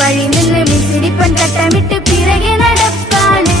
വഴി നിന്ന് മിസിരിപ്പൻ തട്ടമിട്ട് പിറകെ നടപ്പാണ്.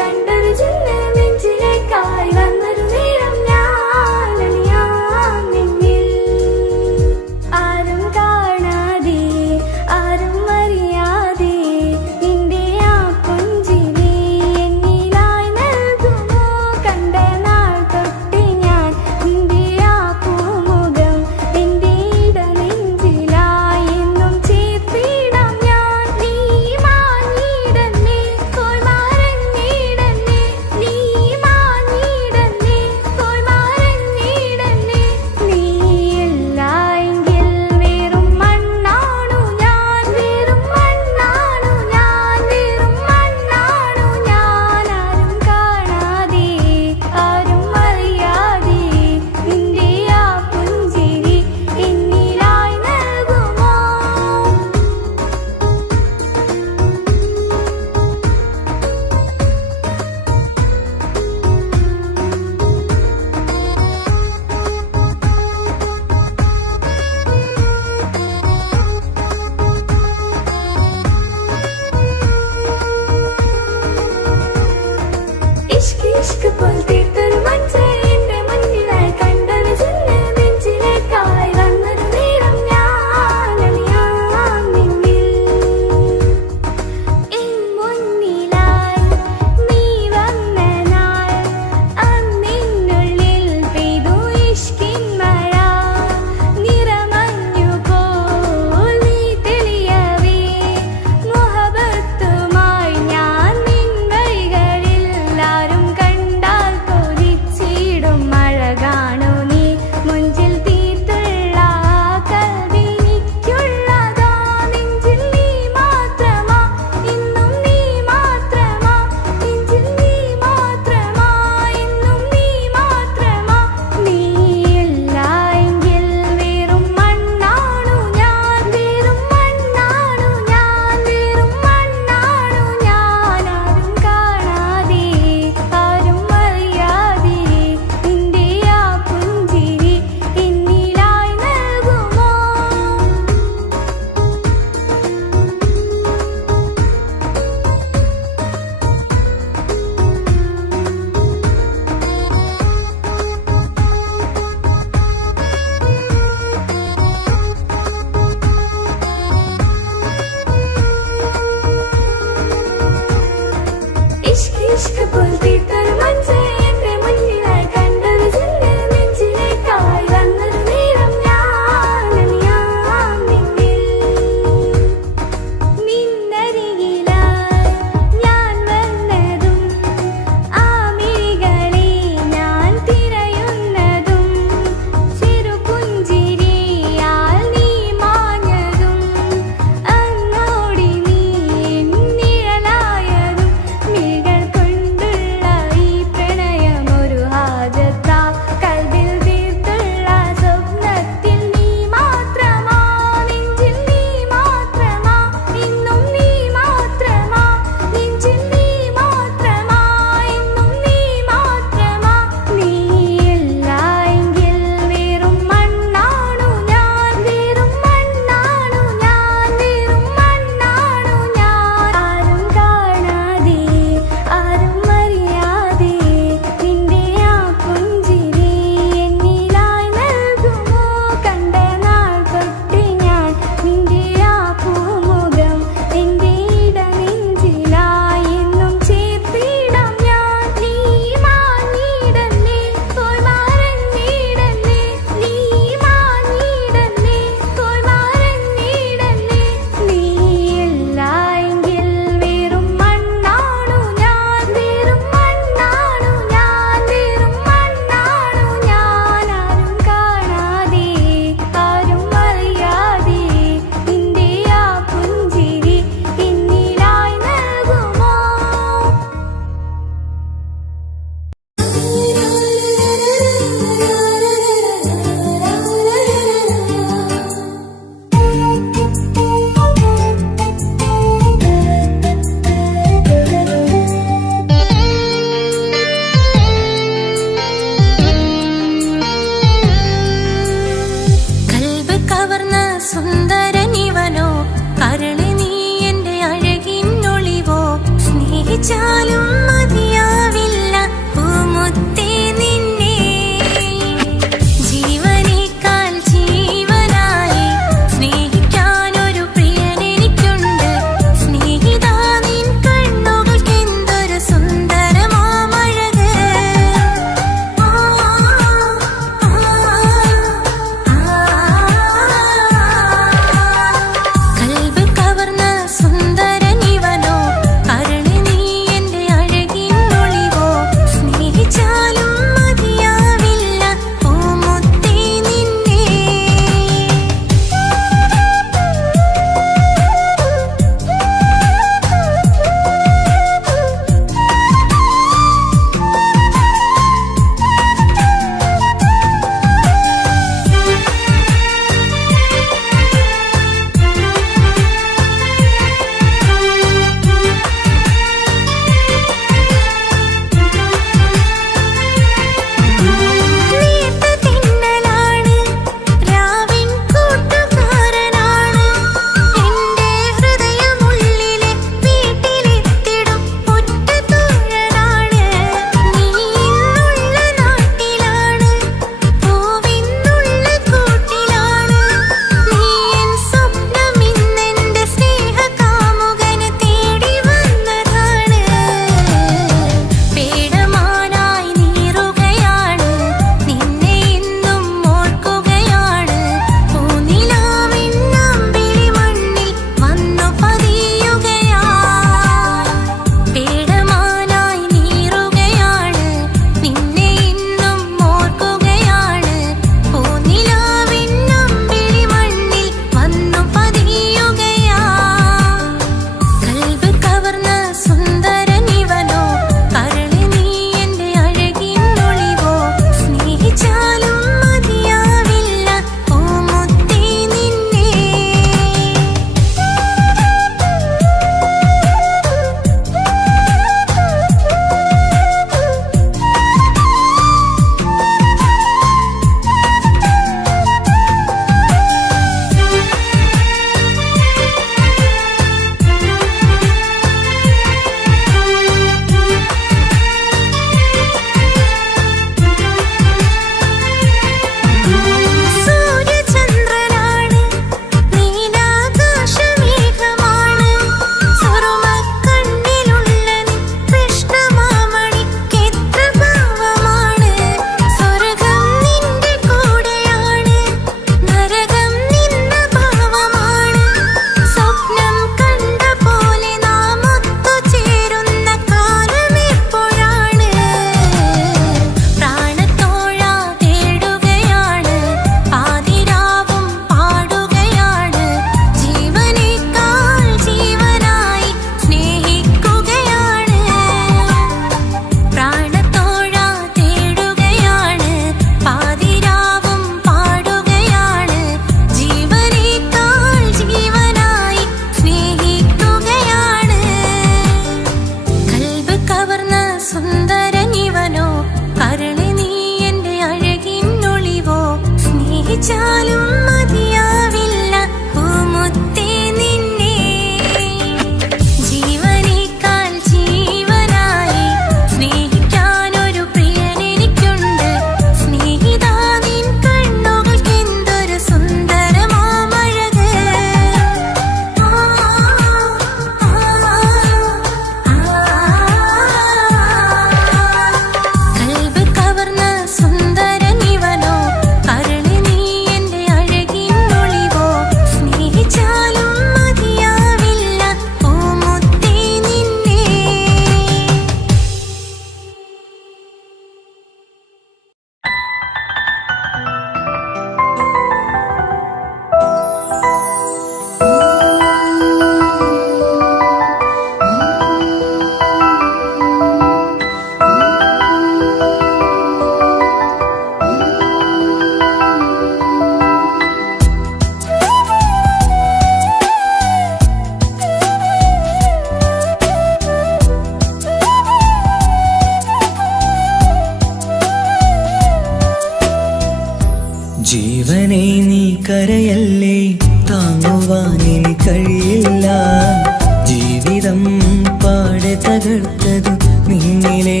തകർത്തതു നിന്നിലെ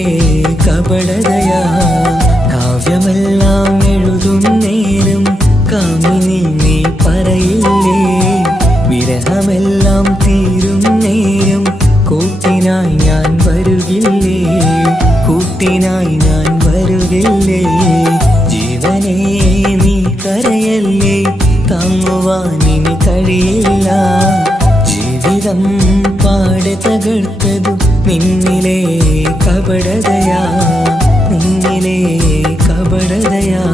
കപടതയാ. കാവ്യമെല്ലാം എഴുതും നേരം കാമിനി നീ പറയില്ലേ, വിരഹമെല്ലാം തീരും നേരം കൂട്ടിനായി ഞാൻ വരുകില്ലേ, കൂട്ടിനായി ഞാൻ വരുകില്ലേ. ജീവനേ നീ കരയല്ലേ, താങ്ങുവാനിനി കഴിയില്ല. ജീവിതം പാടെ തകർത്തതു നിന്നിലെ കപടതയാ, നിന്നിലെ കപടതയാ.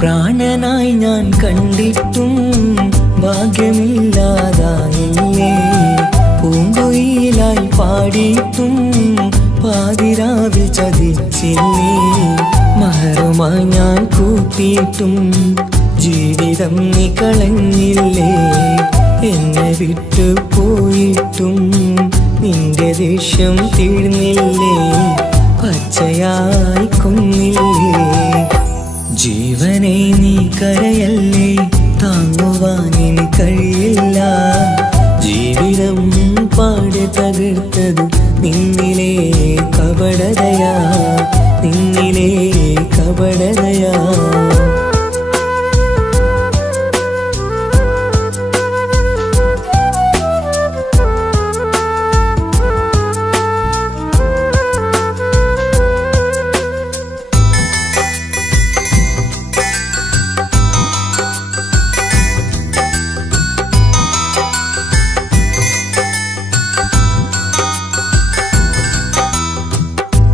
പ്രാണനായി ഞാൻ കണ്ടിട്ടും ഭാഗ്യമില്ലാതായില്ലേ, പൂങ്കുയിലായി പാടിയിട്ടും പാതിരാവിൽ ചതിച്ചില്ലേ. മഹറുമായി ഞാൻ കൂട്ടിയിട്ടും ജീവിതം നീ കളഞ്ഞില്ലേ, എന്നെ വിട്ടു പോയിട്ടും നിന്റെ ദേഷ്യം തീർന്നില്ലേ, പച്ചയായി കൊന്നില്ലേ. ജീവനെ നീ കരയല്ലേ, താങ്ങുവാനിനി കഴിയില്ല. ജീവിതം പാടെ തകർത്തതു നിന്നിലെ കപടതയാ, നിന്നിലെ കപടതയാ.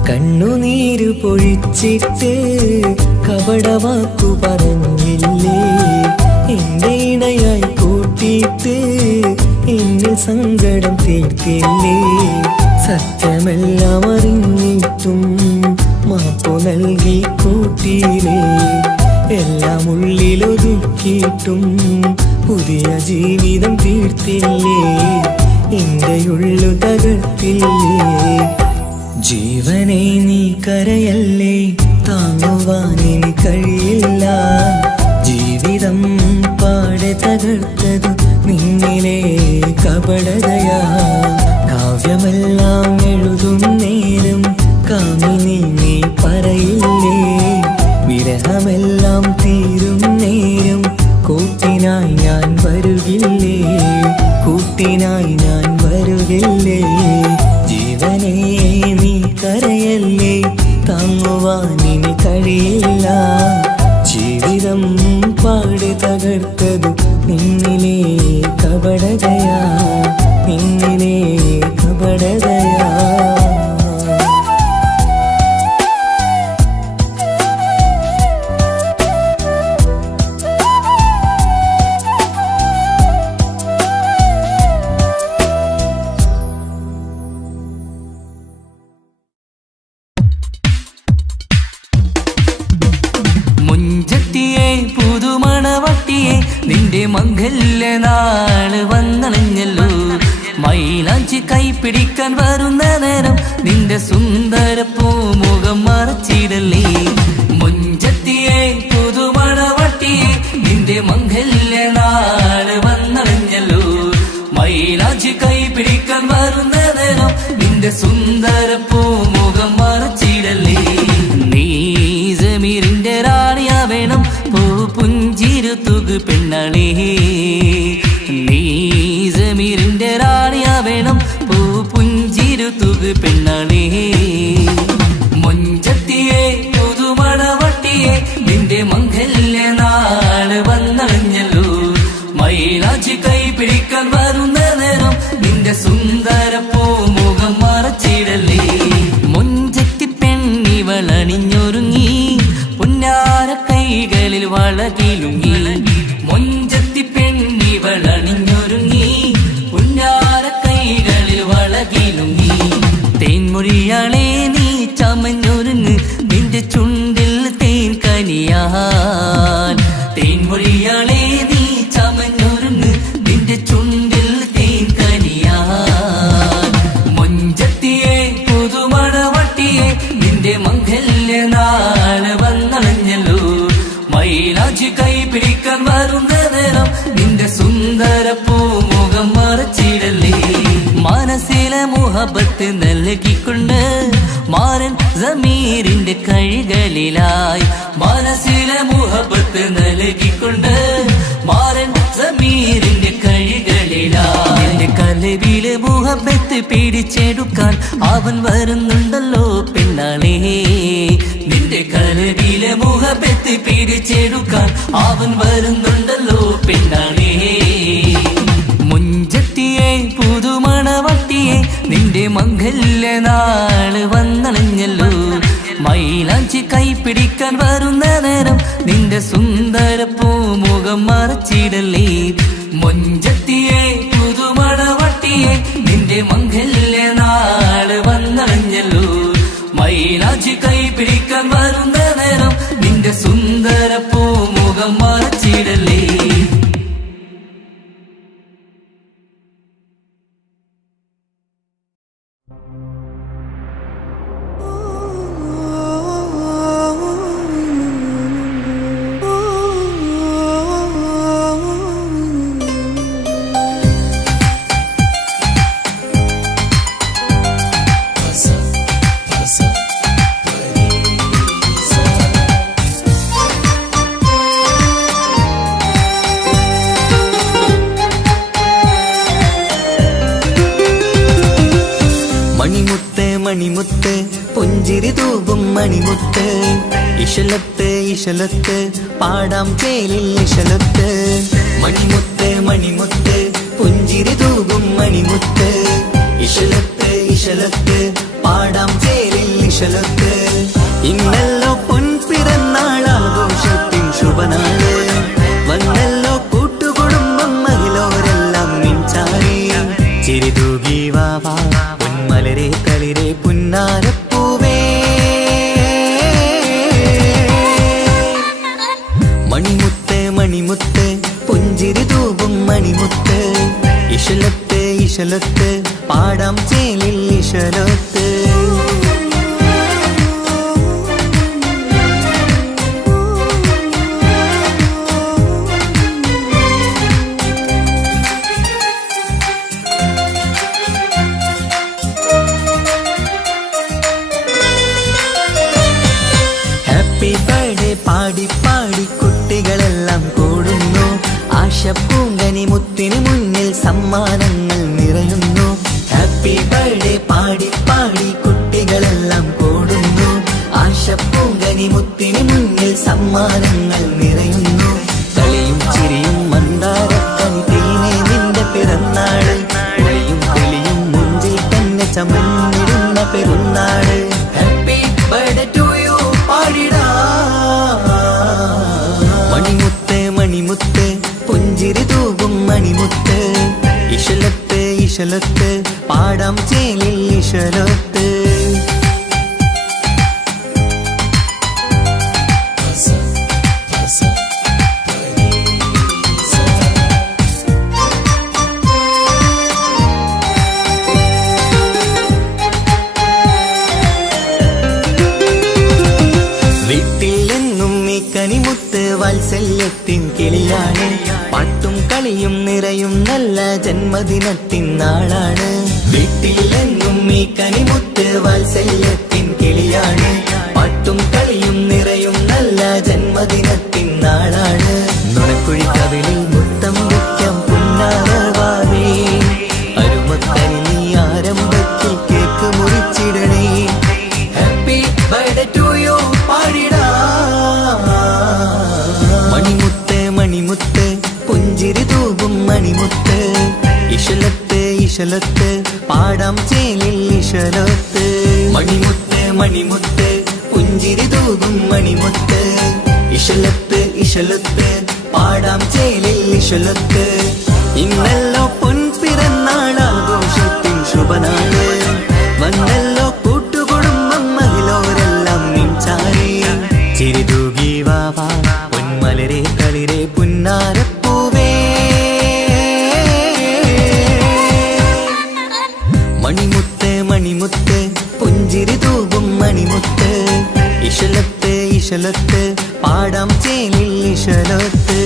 കണ്ണുനീര് പൊഴിച്ചിട്ട് കപടവാക്കു പറഞ്ഞില്ലേ, എന്റെ ഇണയായി കൂട്ടിയിട്ട് എന്നിൽ സങ്കടം തീർത്തില്ലേ. സത്യമെല്ലാം അറിഞ്ഞിട്ടും മാപ്പു നൽകി കൂട്ടിയില്ലേ, എല്ലാം ഉള്ളിലൊതുക്കിയിട്ടും പുതിയ ജീവിതം തീർത്തില്ലേ, എന്റെ ഉള്ളു തകർത്തില്ലേ. ജീവനെ നീ കരയല്ലേ, താങ്ങുവാനിനി കഴിയില്ല. ജീവിതം പാടെ തകർത്തതു നിന്നിലെ കപടതയാ. കാവ്യമെല്ലാം എഴുതും നേരം കാമിനി നീ പറയില്ലേ, വിരഹമെല്ലാം തീരും നേരം കൂട്ടിനായി ഞാൻ വരുകില്ലേ, കൂട്ടിനായി ഞാൻ വരുകില്ലേ. ജീവനേ നീ കരയല്ലേ, താങ്ങുവാനിനി കഴിയില്ല. ജീവിതം പാടെ തകർത്തതു നിന്നിലെ കപടതയാ, നിന്നിലെ കപടതയാ. നിന്റെ മംഗല്യ നാള് വന്നണഞ്ഞല്ലോ, മൈലാഞ്ചി കൈപിടിക്കാൻ വരുന്ന നേരം നിന്റെ സുന്ദര പൂമുഖം മറച്ചിടല്ലേ. മുഞ്ചത്തിയെ പുതുമണവട്ടിയെ നിന്റെ മംഗല്യ നാള് വന്നണഞ്ഞല്ലോ, മൈലാഞ്ചി കൈപിടിക്കാൻ വരുന്ന നേരം നിന്റെ സുന്ദര പൂമുഖം മറച്ചിടല്ലേ. നീ ജമീറിന്റെ റാണിയാ വേണം, പുഞ്ചിരു തുകു പെണ്ണളേ. നീ ജമീറിന്റെ റാണിയാ വേണം, പുഞ്ചിരു തുകു പെണ്ണളേ. മുഞ്ചത്തിയെ പുതുമണവട്ടിയെ നിന്റെ മംഗല്യ നാള് വന്നണഞ്ഞല്ലോ, മൈലാഞ്ചി കൈപിടിക്കാൻ വരുന്ന നേരം നിന്റെ സുന്ദര പൂമുഖം മറച്ചിടല്ലേ. മുഞ്ചത്തി പെണ്ണിവളണിഞ്ഞൊരുങ്ങി പൊന്നാര കൈകളിൽ വളകിലുങ്ങി, മൊഞ്ചത്തി പെണ്ണിവളണിഞ്ഞൊരുങ്ങി പൊന്നാര കൈകളിൽ വളകിലുങ്ങി. തേൻമൊഴിയാളെ നീ ചമഞ്ഞൊരുങ്ങ്, നിന്റെ ചുണ്ടിൽ മംഗല്യ നാള് വന്നണഞ്ഞല്ലോ മൈലാഞ്ചി കൈ പിടിക്കാൻ വരുന്ന നേരം നിന്റെ സുന്ദര പൂമുഖം മറച്ചിടല്ലേ മനസ്സിലെ മുഹബത്ത് നൽകിക്കൊണ്ട് മാരൻ സമീറിന്റെ കൈകളിലായി മനസ്സിലെ മുഹബത്ത് നൽകിക്കൊണ്ട് മാരൻ സമീറിന്റെ കൈകളിലായി എന്റെ കലവിലെ മുഹബത്ത് പിടിച്ചെടുക്കാൻ അവൻ വരുന്നുണ്ടല്ലോ പെണ്ണാളേ നിന്റെ കലവിലെ മുഹബത്ത് പിടിച്ചെടുക്കാൻ അവൻ വരുന്നുണ്ടല്ലോ പെണ്ണാളേ മുഞ്ചത്തിയെ പുതുമണവട്ടിയെ നിന്റെ മംഗല്യ നാള് വന്നണഞ്ഞല്ലോ മൈലാഞ്ചി കൈ പിടിക്കാൻ വരുന്ന നേരം നിന്റെ സുന്ദര പൂമുഖം മറച്ചിടല്ലേ മുഞ്ചത്തിയെ പുതുമണവട്ടിയെ നിന്റെ മംഗല്യ നാള് വന്നണഞ്ഞല്ലോ മൈലാഞ്ചി കൈ പിടിക്കാൻ വരുന്ന നേരം നിന്റെ സുന്ദര പൂമുഖം മറച്ചിടല്ലേ മണിമുത്ത് പുഞ്ചിരി തൂകും മണിമുത്ത് ഇശലത്ത് ഇശലത്ത് പാടാം ചേലിൽ ഇശലത്ത് മണിമുത്ത് മണിമുത്ത് പുഞ്ചിരി തൂകും മണിമുത്ത് ഇശലത്ത് ഇശലത്ത് പാടാം ചേലിൽ ഇശലത്ത് ഇന്നല്ലോ പൊൻപിറന്നാൾ ആഘോഷത്തിൻ ശുഭനാള് വന്നല്ലോ കൂട്ടുകുടുംബം മഹിളോരെല്ലാം മിഞ്ചാരി ചിരിതൂകി വാവാ മലരെ കളിരെ പുന്നാരപ്പൂവേ മണിമുത്ത് മണിമുത്ത് പുഞ്ചിരി തൂകും മണിമുത്ത് ഇശലത്ത് ഇശലത്ത് പാടാം ചേലിൽ ഇശലത്ത് പാടി പാടി കുട്ടികളെല്ലാം കൂടുന്നു ആശപ്പൂങ്കനി മുത്തിന് മുന്നിൽ സമ്മാനങ്ങൾ നിറയുന്നു ഹാപ്പി ബർത്ത്ഡേ പാടി പാടി കുട്ടികളെല്ലാം കൂടുന്നു ആശപ്പൂങ്കനി മുത്തിന് മുന്നിൽ സമ്മാനങ്ങൾ നിറയുന്നു കളിയും ചിരിയും മന്ദാരക്കനി തേനെ നിന്റെ പിറന്നാള് ഒളിയും തെളിയും മുഞ്ചിൽ തന്നെ ചമഞ്ഞിടുന്ന പെരുന്നാള് ഹാപ്പി ബർത്ത്ഡേ ടു യു പാടിടാ മണിമുത്ത് മണിമുത്ത് പുഞ്ചിരി തൂകും മണിമുത്ത് ഇശലത്ത് ഇശലത്ത് പാടാം ചേലിൽ ഇശലത്ത് കനിമുത്ത് വാത്സല്യത്തിൻ കിളിയാണ് പാട്ടും കളിയും നിറയും നല്ല ജന്മദിനത്തിൻ നാളാണ് വീട്ടിലെങ്ങും ഈ കനിമുത്ത് വാത്സല്യത്തിൻ കിളിയാണ് പാട്ടും കളിയും നിറയും നല്ല ജന്മദിനത്തിൻ നാളാണ് നുണക്കുഴി കവിളിൽ മുത്തം വയ്ക്കാം പുന്നാരവാവേ അരുമക്കനി നീ ആരംഭത്തിൽ കേക്ക് മുറിച്ചിടണേ ഹാപ്പി ബർത്ത്ഡേ ടു യു പാടിടാ മണിമുത്ത് മണിമുത്ത് പുഞ്ചിരി തൂകും മണിമുത്ത് ഇശലത്ത് ഇശലത്ത് പാടാം ചേലിൽ ഇശലത്ത് മണിമുത്ത് മണിമുത്ത് പുഞ്ചിരി തൂകും മണിമുത്ത് ഇശലത്ത് ഇശലത്ത് പാടാം ചേലിൽ ഇശലത്ത് ഇന്നല്ലോ പൊൻപിറന്നാൾ ആഘോഷത്തിൻ ശുഭനാള് വന്നല്ലോ കൂട്ടുകുടുംബം മഹിളോരെല്ലാം മിഞ്ചാരി ചിരിതൂകി വാവാ പൊന്മലരെ കളിരെ പുന്നാരപ്പൂവേ മണിമുത്ത് മണിമുത്ത് പുഞ്ചിരി തൂകും മണിമുത്ത് ഇശലത്ത് ഇശലത്ത് പാടാം ചേലിൽ ഇശലത്ത്.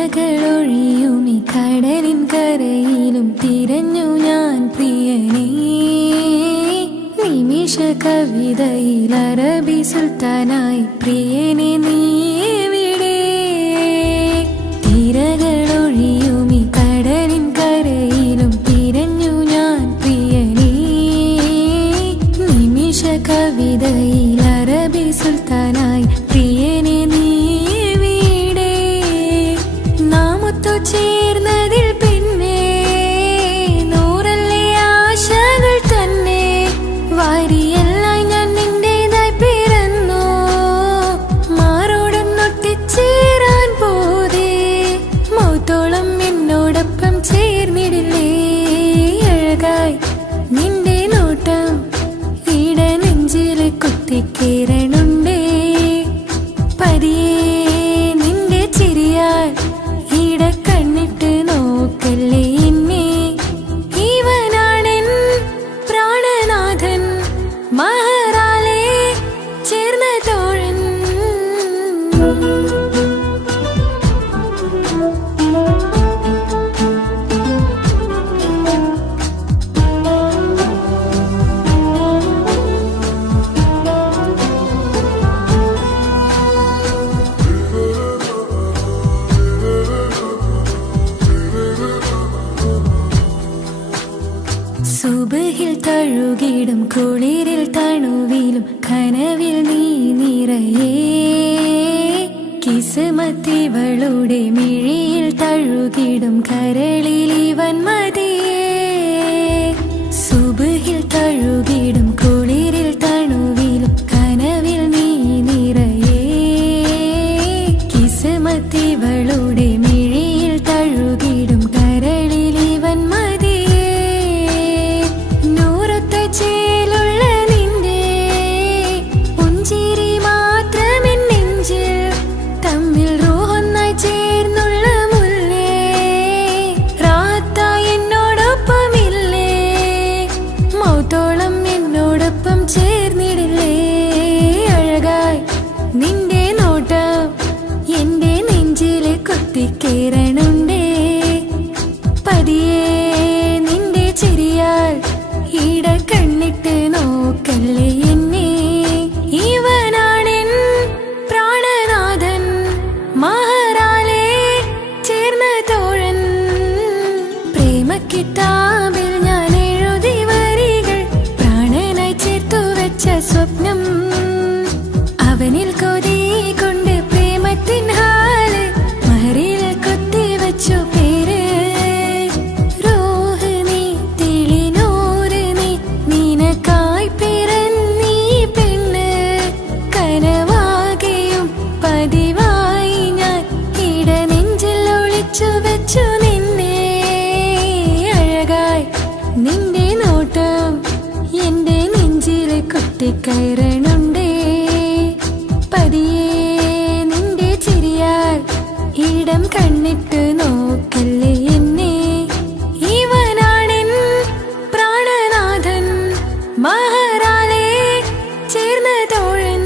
തിരകളൊഴിയുമി കടലിൻ കരയിലും തിരഞ്ഞു ഞാൻ പ്രിയനേ. നിമിഷ കവിതയിൽ അറബി സുൽത്താനായി പ്രിയനെ നീ എവിടെ? തിരകളൊഴിയുമി കടലിൻ കരയിലും തിരഞ്ഞു ഞാൻ പ്രിയനേ. നിമിഷ കവിതയിൽ അറബി സുൽത്താനായി പ്രിയനെ നീ ചേർന്നതിൽ പിന്നെ നൂറല്ലേ ആശകൾ തന്നെ വാരിയെല്ലാം ഞാൻ നിന്റേതായി പിറന്നു. മാറോടൊന്നൊട്ടിച്ചേരാൻ പോതേ മൗത്തോളം എന്നോടൊപ്പം ചേർന്നിടില്ലേ? അഴകായി നിന്റെ നോട്ടം ഇട നെഞ്ചിൽ കുത്തിക്കേറണുണ്ടേ. പതിയെ നിന്റെ ചിരിയാൽ കണ്ണിട്ട് നോക്കല്ലേ എന്നെ. ഇവനാണെൻ പ്രാണനാഥൻ മഹറാലെ ചേർന്ന തോഴൻ. സുബഹിൽ തഴുകിടും കുളിരിൽ തണുവിലും കനവിൽ നീ നിറയേ. കിസ്മത്തിവളുടെ മിഴിയിൽ തഴുകിടും കരളിൽ ഇവൻ മതിയേ. സുബഹിൽ തഴുകിടും കുളിരിൽ തണുവിലും കനവിൽ നീ നിറയേ. കിസ്മത്തിവളുടെ മിഴിയിൽ തഴുകിടും കരളിൽ ഇവൻ മതിയേ. ചേലുള്ള നിന്റെ പുഞ്ചിരി മാത്രമെൻ നെഞ്ചിൽ തമ്മിൽ റൂഹൊന്നായി ചേർന്നുള്ള മുല്ലേ. റാത്തായി എന്നോടൊപ്പമില്ലേ? മൗത്തോളം എന്നോടൊപ്പം ചേർന്നിടില്ലേ? അഴകായി നിന്റെ നോട്ടം എന്റെ നെഞ്ചിൽ കുത്തിക്കേറണുണ്ടേ. പതിയെ നിന്റെ ചിരിയാൽ ഇട കണ്ണിട്ട് നോക്കല്ലേ എന്നെ. ഇവനാണെൻ പ്രാണനാഥൻ മഹറാലെ ചേർന്ന തോഴൻ. പ്രേമക്കിതാബിൽ ഞാൻ എഴുതി വരി കൊത്തിക്കയറണുണ്ടേ പതിയെ നിന്റെ ചിരിയാൽ ഇടം കണ്ണിട്ട് നോക്കല്ലേ എന്നെ ഇവനാണെൻ പ്രാണനാഥൻ മഹാറാലേ ചേർന്ന തോഴൻ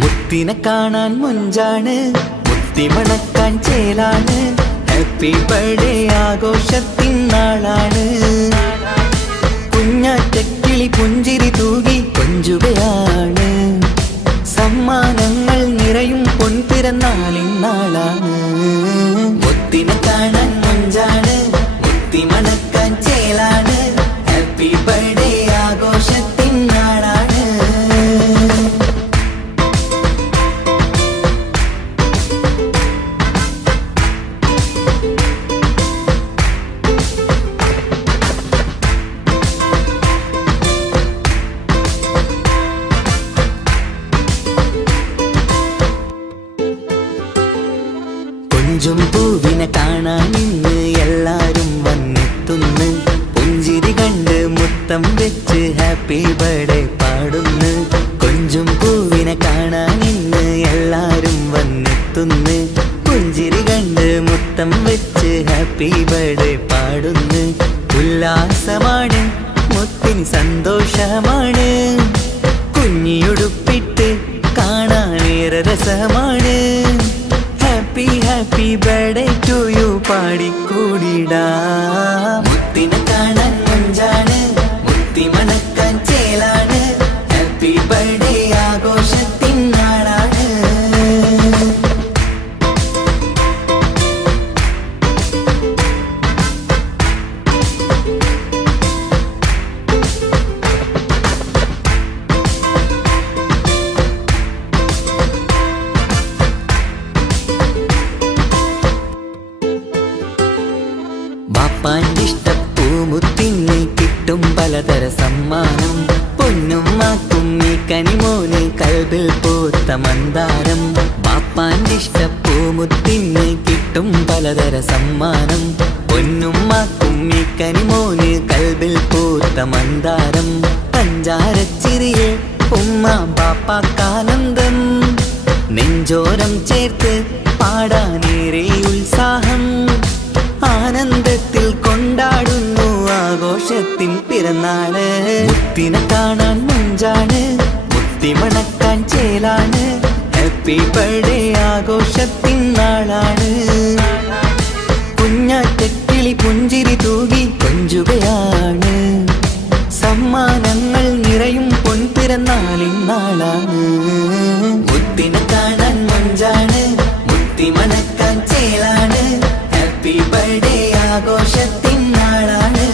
മുത്തിനെ കാണാൻ മുഞ്ചാണ് മുത്തിമണക്കാൻ ചേലാണ് ഹാപ്പി ബർത്ത്ഡേ ആഘോഷത്തിൻ നാളാണ് കുഞ്ഞാറ്റക്കിളി പുഞ്ചിരി തൂകി കൊഞ്ചുകയാണ് സമ്മാനങ്ങൾ നിറയും പൊൻപിറന്നാളിൻ നാളാണ് മുത്തിനെ കാണാൻ മുഞ്ചാണ് മുത്തിമണക്കാൻ ചേലാണ് ഹാപ്പി ബർത്ത്ഡേ ആഘോഷത്തിൻ നാളാണ് കൊഞ്ചും പൂവിനെ കാണാൻ ഇന്ന് എല്ലാരും വന്നെത്തുന്നു പുഞ്ചിരി കണ്ട് മുത്തം വെച്ച് ഹാപ്പി ബർത്ത്ഡേ പാടുന്നു കൊഞ്ചും പൂവിനെ കാണാൻ ഇന്ന് എല്ലാരും വന്നെത്തുന്നു പുഞ്ചിരി കണ്ട് മുത്തം വെച്ച് ഹാപ്പി ബർത്ത്ഡേ പാടുന്നു ഉല്ലാസമാണ് മുത്തിന് സന്തോഷമാണ് കുഞ്ഞിയുടുപ്പിട്ട് കാണാനേറെ രസമാണ് happy happy birthday to you പാടിക്കൂടിടാ മുത്തിനെ കാണാൻ മുഞ്ചാണ് മുത്തി മണക്കാൻ ചേലാണ് ഹാപ്പി ബർത്ത്ഡേ ആഘോഷത്തിൻ നാളാണ് ബാപ്പാൻ്റെ ഇഷ്ടപ്പൂമുത്തിന് കിട്ടും പലതര സമ്മാനം പൊന്നും മാക്കും ഈ കനിമോന് കൽബിൽ പൂത്ത മന്ദാരം ബാപ്പാൻ്റെ ഇഷ്ടപ്പൂമുത്തിന് കിട്ടും പലതര സമ്മാനം പൊന്നും മാക്കും ഈ കനിമോന് കൽബിൽ പൂത്ത മന്ദാരം പഞ്ചാരച്ചിരിയെ ഉമ്മ ബാപ്പാക്കാനന്ദം നെഞ്ചോരം ചേർത്ത് പാടാനേറെ ഉത്സാഹം ആനന്ദത്തിൽ കൊണ്ടാടുന്നു ആഘോഷത്തിൻ പിറന്നാള് മുത്തിനെ കാണാൻ മുഞ്ചാണ് മുത്തി മണക്കാൻ ചേലാണ് ഹാപ്പി ബർത്ത്ഡേ ആഘോഷത്തിൻ നാളാണ് കുഞ്ഞാറ്റക്കിളി പുഞ്ചിരി തൂകി കൊഞ്ചുകയാണ് സമ്മാനങ്ങൾ നിറയും പൊൻപിറന്നാളിൻ നാളാണ് മുത്തിനെ കാണാൻ മുഞ്ചാണ് മുത്തി മണക്കാൻ ചേലാണ് ഹാപ്പി ബർത്ത്ഡേ ആഘോഷത്തിൻ നാളാണ്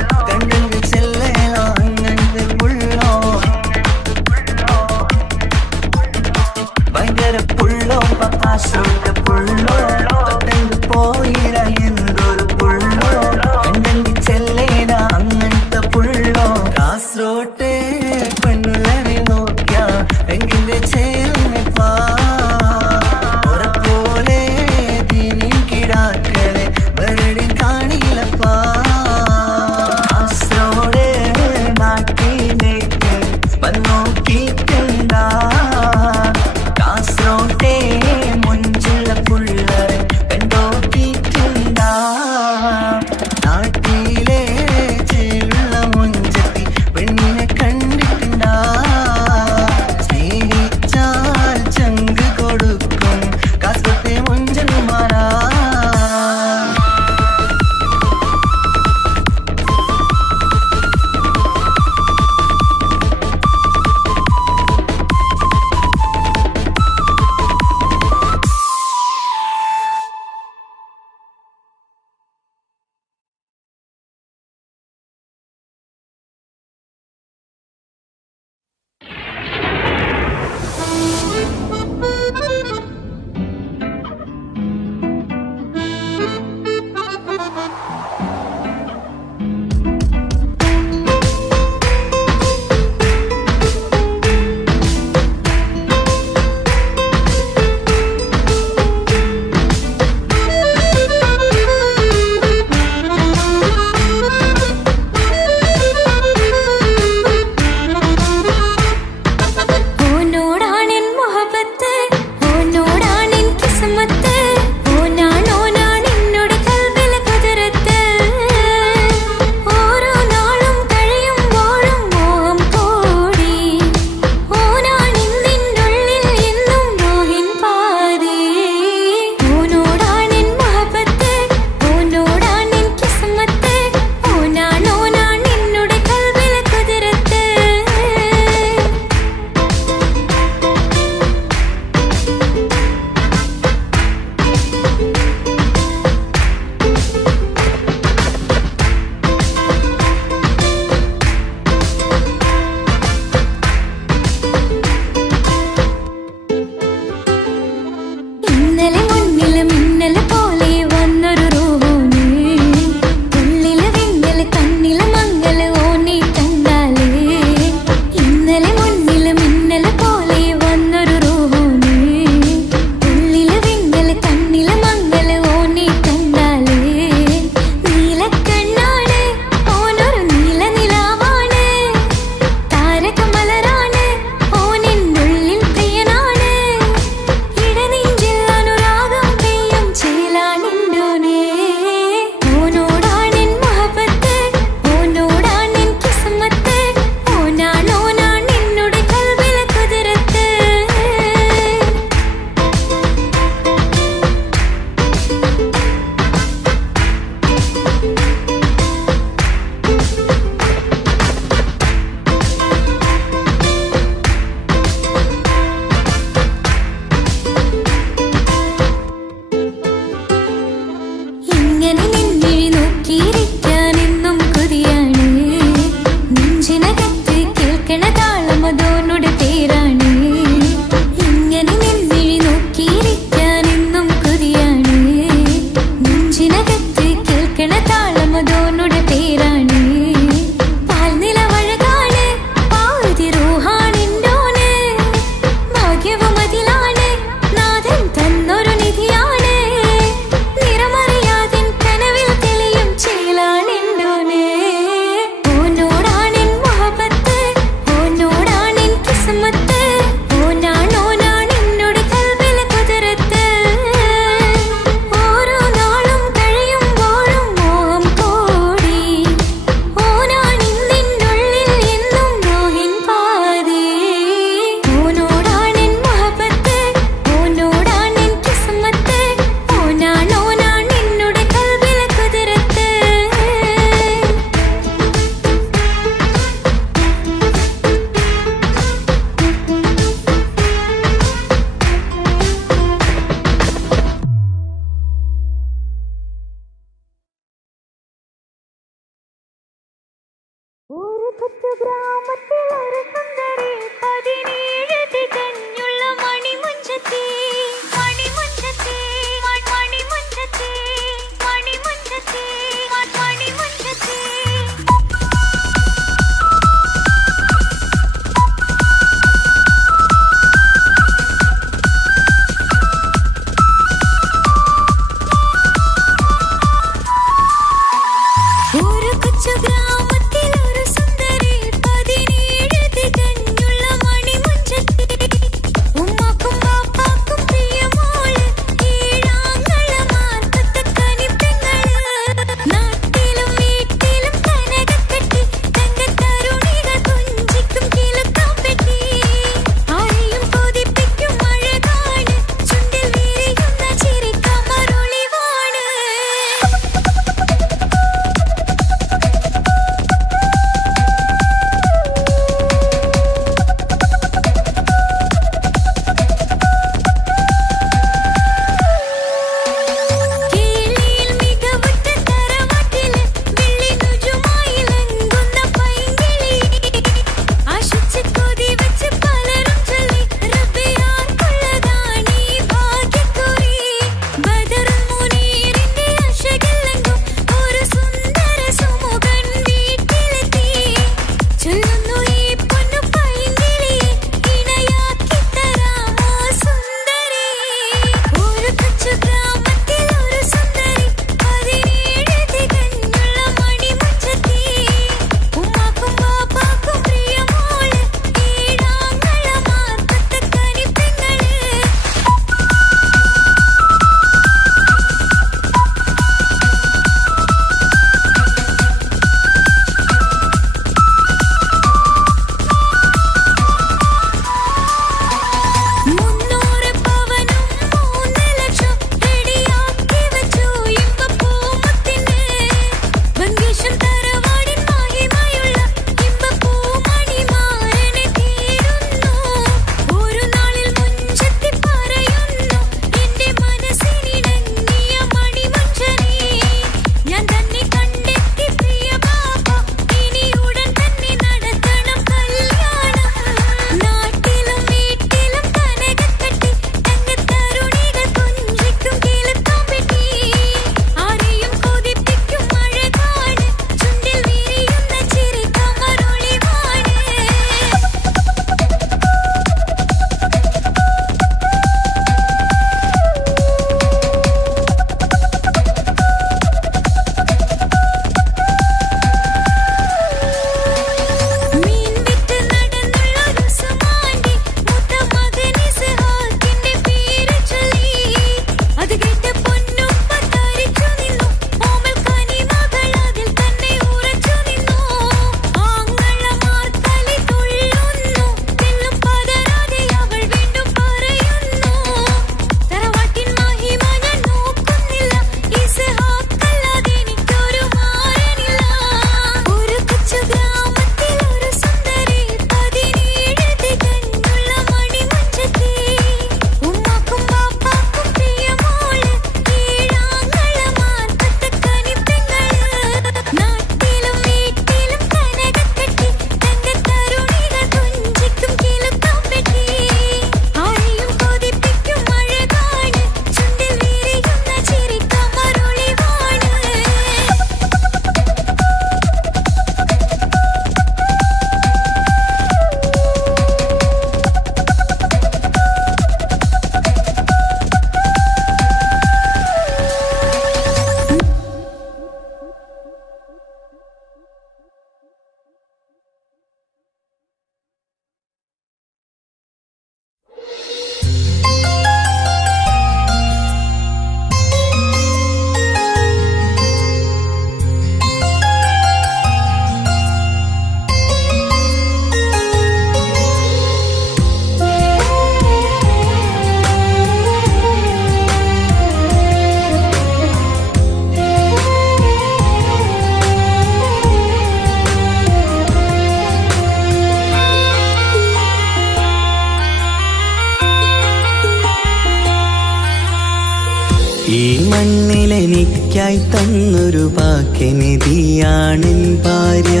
എനിക്കായി തന്നൊരു ഭാഗ്യനിധിയാണെൻ ഭാര്യ.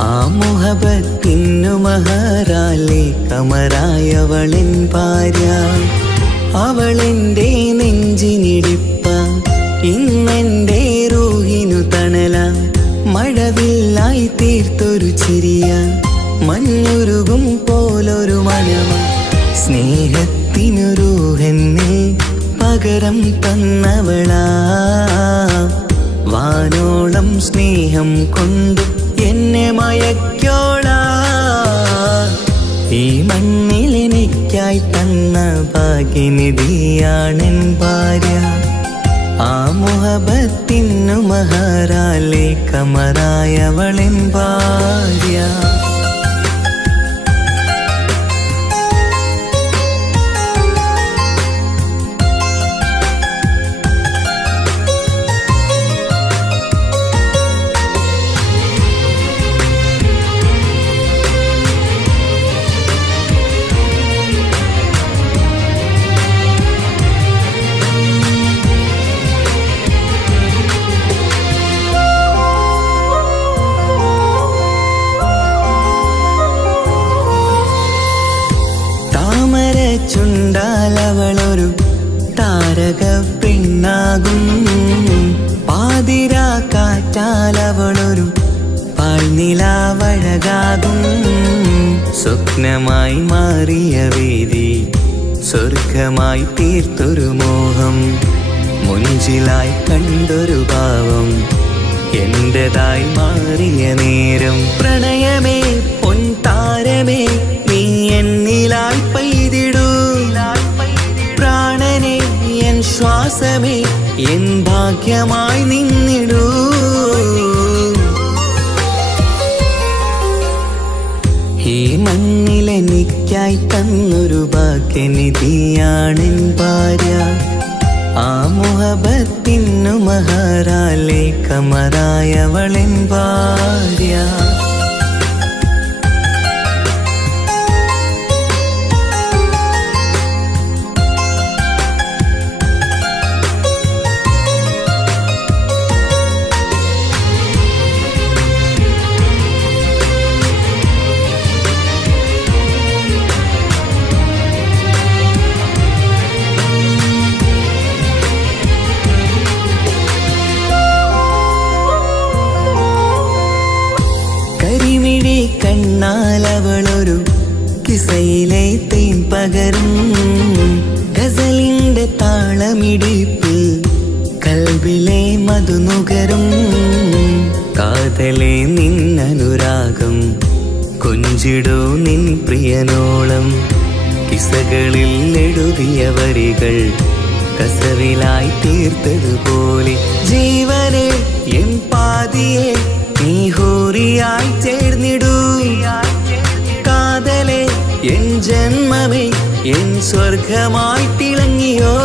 ആ മുഹബത്തിനു മഹറാലെ കമറായവളെൻ ഭാര്യ. അവളെന്റെ നെഞ്ചിനിടിപ്പ, ഇന്നെന്റെ റൂഹിനു തണല. മഴവില്ലായി തീർത്തൊരു ചിരിയ, മഞ്ഞുരുകും പോലൊരു മനമ. സ്നേഹത്തിനു റൂഹെന്നെ പകരം തന്നവളാ. വാനോളം സ്നേഹം കൊണ്ട് എന്നെ മയക്കോളാ. ഈ മണ്ണിൽ എനിക്കായി തന്ന ഭാഗ്യനിധിയാണെൻ ഭാര്യ. ആ മുഹബത്തിനു മഹറാലെ കമറായവളെൻ ഭാര്യ. ചുണ്ടാലവളൊരു താരക പെണ്ണാകും. പാതിരാ കാറ്റാലവളൊരു പാൽനിലാവഴകാകും. സ്വപ്നമായി മാറിയ വേദി സ്വർഗമായി തീർത്തൊരു മോഹം. മുഞ്ചിലായി കണ്ടൊരു ഭാവം എന്റേതായി മാറിയ നേരം. പ്രണയമേ പൊൻതാരമേ നീ എന്നിലായി പെയ്തിടൂ. പ്രാണനെ എൻ ശ്വാസമേ എൻ ഭാഗ്യമായി നിന്നിടൂ. ഈ മണ്ണിലെനിക്കായി തന്നൊരു ഭാഗ്യനിധിയാണെൻ ഭാര്യ. ആ മുഹബത്തിനു മഹറാലെ കമറായവളെൻ ഭാര്യ. കണ്ണാലവളൊരു കിസയിലെ തേൻ പകരും. ഗസലിന്റെ താളമിടിപ്പിൽ കൽബിലെ മധുനുകരും. കാതലെ നിന്നനുരാഗം കൊഞ്ചിടൂ നിൻ പ്രിയനോളം. കിസകളിൽ എഴുതിയ വരികൾ കസവിലായി തീർത്തതുപോലെ. ജീവനെ എൻ പാതിയെ നീ ഹൂറിയായി ചേർന്നിടൂ. കാതലെ എൻ ജന്മമേ എൻ സ്വർഗമായി തിളങ്ങിയോ.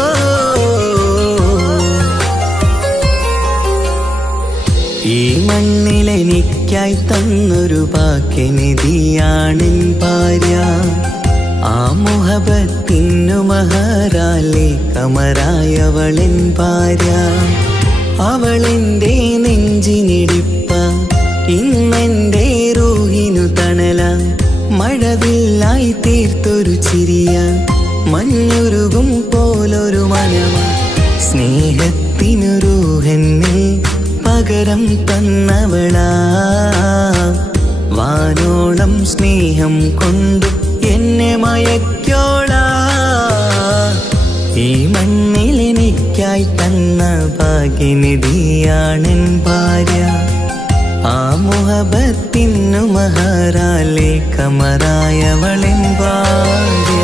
ഈ മണ്ണിലെനിക്കായി തന്നൊരു ഭാഗ്യനിധിയാണെൻ ഭാര്യ. ആ മുഹബത്തിനു മഹറാലെ കമറായവളെൻ ഭാര്യ. അവളെന്റെ നെഞ്ചിനിടിപ്പ, ഇന്നെന്റെ റൂഹിനു തണല. മഴവില്ലായി തീർത്തൊരു ചിരിയ, മഞ്ഞുരുകും പോലൊരു മനമ. സ്നേഹത്തിനു റൂഹെന്നെ പകരം തന്നവളാ. വാനോളം സ്നേഹം കൊണ്ട് എന്നെ മയക്കോളാ. ഈ മണ്ണിലെനിക്കായി തന്ന ഭാഗ്യനിധിയാണെൻ ഭാര്യ. ആ മുഹബത്തിനു മഹറാലെ കമറായവളെൻ ഭാര്യ.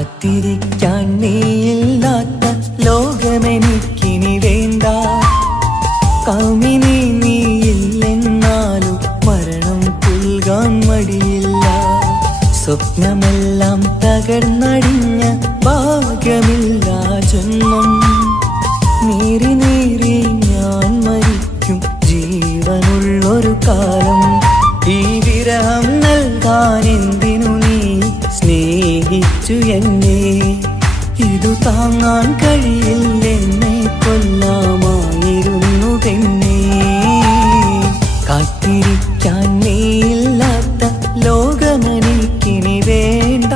കാത്തിരിക്കാൻ നീയില്ലാത്ത ലോകമെനിക്കിനി വേണ്ട. കാമിനി നീയില്ലെന്നാലും മരണം പുൽകാൻ മടിയില്ല. സ്വപ്നമെല്ലാം തകർന്നടിഞ്ഞ ഭാഗ്യമില്ല ജന്മം. നീറി നീറി ഞാൻ മരിക്കും ജീവനുള്ളൊരു കാലം. ഈ വിരഹം നൽകാൻ എന്തിനു നീ സ്നേഹിച്ചു എന്നെ? ഇതു താങ്ങാൻ കഴിയില്ലെന്നെ കൊല്ലാമായിരുന്നു പെണ്ണേ. കാത്തിരിക്കാൻ നീയില്ലാത്ത ലോകമെനിക്കിനി വേണ്ട.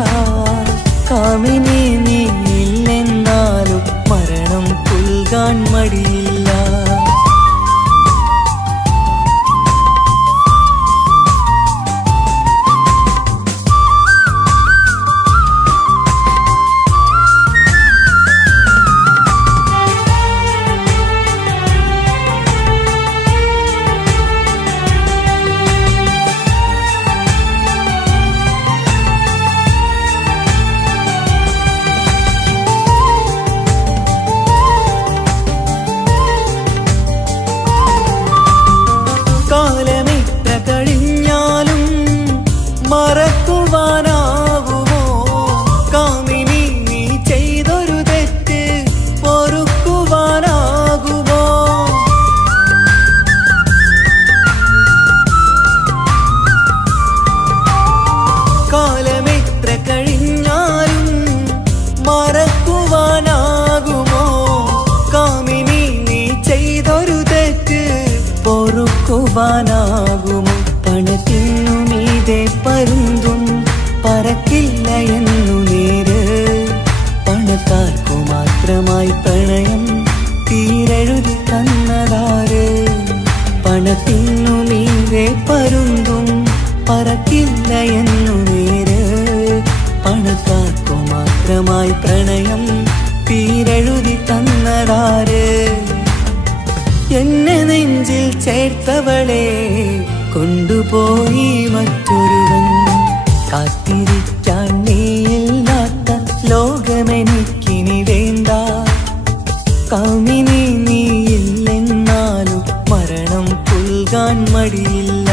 കാമിനി നീയില്ലെന്നാലും മരണം പുൽകാൻ മടിയില്ല. കാലമെത്ര കഴിഞ്ഞാലും മറക്കുവാനാകുമോ? കാമിനി നീ ചെയ്തൊരു തെറ്റ് പൊറുക്കുവാനാകുമോ? കാലമെത്ര കഴിഞ്ഞാലും മറക്കുവാനാകുമോ? കാമിനി നീ ചെയ്തൊരു തെറ്റ് പൊറുക്കുവാനാകുമോ? പണത്തിനു മീതെ പരുന്തും പറക്കില്ല എന്നു നേര്. പണക്കാർക്കു മാത്രമായി പ്രണയം തീരെഴുതി തന്നതാര്? പണത്തിനു മീതെ പരുന്തും പറക്കില്ല എന്നു നേര്. പണക്കാർക്കു മാത്രമായി പ്രണയം തീരെഴുതി തന്നതാര്? എന്നെ നെഞ്ചിൽ ചേർത്തവളെ കൊണ്ടുപോയി മറ്റൊരുവൻ. കാത്തിരിക്കാൻ നീയില്ലാത്ത ലോകമെനിക്കിനി വേണ്ട. കാമിനി നീയില്ലെന്നാലും മരണം പുൽകാൻ മടിയില്ല.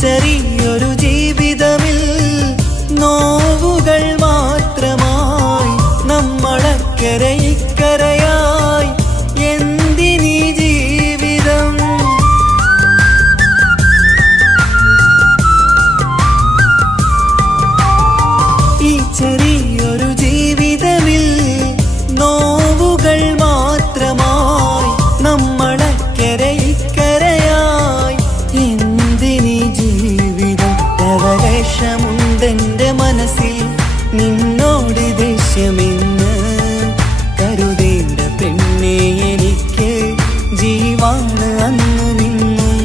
ചെറിയൊരു ജീവിതമിൽ നോവുകൾ മാത്രമായി നമ്മളക്കരെ ഇക്കരയായി എന്തിനീ ജീവിതം? ഈ ചെറിയൊരു ജീവിതമിൽ നോവുകൾ മാത്രമായി നമ്മളക്കരെ ഇക്കരയായി എന്തിനീ ജീവിതം? ലവലേശമുണ്ടെന്റെ മനസ്സിൽ നിന്നോട് ദേഷ്യമെന്ന് കരുതേണ്ട പെണ്ണെ, എനിക്ക് ജീവാണ് അന്നു നിന്നും.